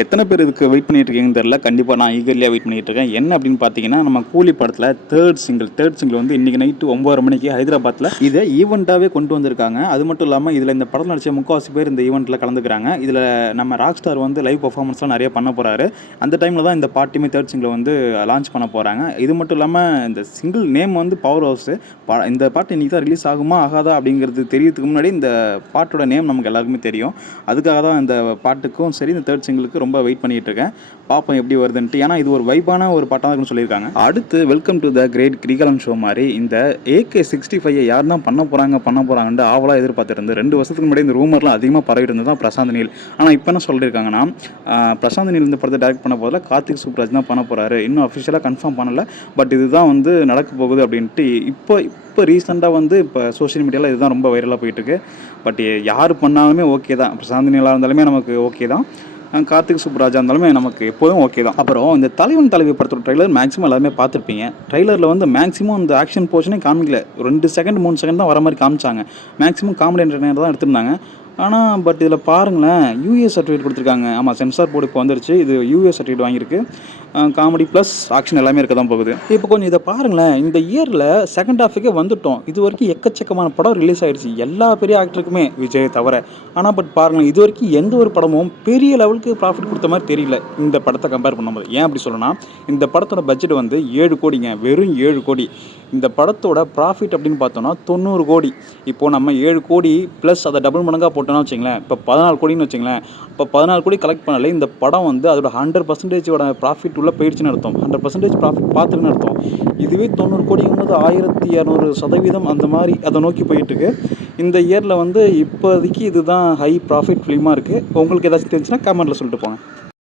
எத்தனை பேர் இதுக்கு வெயிட் பண்ணிட்டு இருக்கீங்கன்னு தெரியல. கண்டிப்பாக நான் ஈகர்லியாக வெயிட் பண்ணிட்டு இருக்கேன். என்ன அப்படின்னு பார்த்தீங்கன்னா, நம்ம கூலி படத்தில் தேர்ட் சிங்கிள் வந்து இன்னைக்கு நைட்டு 9:30 மணிக்கு ஹைதராபாத்தில் இதை ஈவெண்ட்டாகவே கொண்டு வந்திருக்காங்க. அது மட்டும் இல்லாமல் இதில் இந்த படத்தில் நடிச்ச முக்கால்வாசி பேர் இந்த ஈவெண்ட்டில் கலந்துக்கிறாங்க. இதில் நம்ம ராக் ஸ்டார் வந்து லைவ் பர்ஃபார்மன்ஸ்லாம் நிறைய பண்ண போகிறாரு. அந்த டைமில் தான் இந்த பாட்டுமே தேர்ட் சிங்கிள் வந்து லான்ச் பண்ண போகிறாங்க. இது மட்டும் இல்லாமல் இந்த சிங்கிள் நேம் வந்து பவர் ஹவுஸ். இந்த பாட்டு இன்றைக்கி தான் ரிலீஸ் ஆகுமா ஆகாதா அப்படிங்கிறது தெரியறதுக்கு முன்னாடி இந்த பாட்டோட நேம் நமக்கு எல்லாருக்குமே தெரியும். அதுக்காக தான் இந்த பாட்டுக்கும் சரி இந்த தேர்ட் சிங்கிளுக்கு ரொம்ப வெயிட் பண்ணிட்டு இருக்கேன். பார்ப்போம் எப்படி வருதுன்ட்டு. ஏன்னா இது ஒரு வைபான ஒரு பாட்டாக இருக்குன்னு சொல்லியிருக்காங்க. அடுத்து welcome to the great Kirikalan show மாதிரி இந்த AK-65 யார் தான் பண்ண போகிறாங்கன்ட்டு ஆவலாக எதிர்பார்த்துருந்து 2 வருஷத்துக்கு முன்னாடி இந்த ரூமர்லாம் அதிகமாக பரவிட்டு இருந்தது தான் பிரசாந்த் நீல். ஆனால் இப்போ என்ன சொல்லியிருக்காங்கன்னா, பிரசாந்த் நீல் இந்த படத்தை டைரக்ட் பண்ண போதில் கார்த்திக் சுப்ராஜ் தான் பண்ண போகிறாரு. இன்னும் அஃபிஷியலாக கன்ஃபார்ம் பண்ணலை. பட் இதுதான் வந்து நடக்க போகுது அப்படின்ட்டு இப்போ ரீசெண்டாக வந்து இப்போ சோஷியல் மீடியாவில் இதுதான் ரொம்ப வைரலாக போயிட்டுருக்கு. பட் யார் பண்ணாலுமே ஓகே தான். பிரசாந்த் நீலாக இருந்தாலுமே நமக்கு ஓகே தான். கார்த்திக் சுப்ராஜா இருந்தாலுமே நமக்கு எப்போதும் ஓகே தான். அப்புறம் இந்த தலைவன் தலைவி படத்தோட ட்ரைலர் மேக்ஸிமம் எல்லாருமே பார்த்துருப்பீங்க. ட்ரைலரில் வந்து மேக்ஸிமம் இந்த ஆக்ஷன் போர்ஷனே காமிக்கல. 2 செகண்ட் 3 செகண்ட் தான் வர மாதிரி காமிச்சாங்க. மேக்ஸிமம் காமெடி என்டர்டைனர் தான் எடுத்திருந்தாங்க. ஆனால் பட் இதில் பாருங்களேன், யூஏ சர்டிஃபிகேட் கொடுத்துருக்காங்க. ஆமாம், சென்சார் போர்டு இப்போ வந்துருச்சு. இது யூஏ சர்டிஃபிகேட் வாங்கியிருக்கு. காமெடி ப்ளஸ் ஆக்ஷன் எல்லாமே இருக்க தான் போகுது. இப்போ கொஞ்சம் இதை பாருங்களேன், இந்த இயரில் செகண்ட் ஹாஃபுக்கே வந்துட்டோம். இது வரைக்கும் எக்கச்சக்கமான படம் ரிலீஸ் ஆகிடுச்சு, எல்லா பெரிய ஆக்டருக்குமே, விஜய் தவிர. ஆனால் பட் பாருங்களேன், இது வரைக்கும் எந்த ஒரு படமும் பெரிய லெவலுக்கு ப்ராஃபிட் கொடுத்த மாதிரி தெரியல இந்த படத்தை கம்பேர் பண்ணும்போது. ஏன் அப்படி சொல்லணும்னா, இந்த படத்தோட பட்ஜெட் வந்து 7 கோடிங்க, வெறும் 7 கோடி. இந்த படத்தோட ப்ராஃபிட் அப்படின்னு பார்த்தோன்னா 90 கோடி. இப்போது நம்ம 7 கோடி ப்ளஸ் அதை டபுள் மடங்காக போட்டோம்னா வச்சுங்களேன், இப்போ 14 கோடின்னு வச்சுங்களேன். இப்போ 14 கோடி கலெக்ட் பண்ணாலே இந்த படம் வந்து அதோட 100% ப்ராஃபிட் உள்ள போயிடுச்சுன்னு அர்த்தம். 100% ப்ராஃபிட் பார்த்துக்குன்னு அர்த்தம். இதுவே 90 கோடிங்கும்போது 1200% அந்த மாதிரி அதை நோக்கி போயிட்டுருக்கு. இந்த இயரில் வந்து இப்போதைக்கு இதுதான் ஹை ப்ராஃபிட் ஃபிலிமாக இருக்குது. உங்களுக்கு ஏதாச்சும் தெரிஞ்சுன்னா கமெண்ட்டில் சொல்லிட்டு போங்க.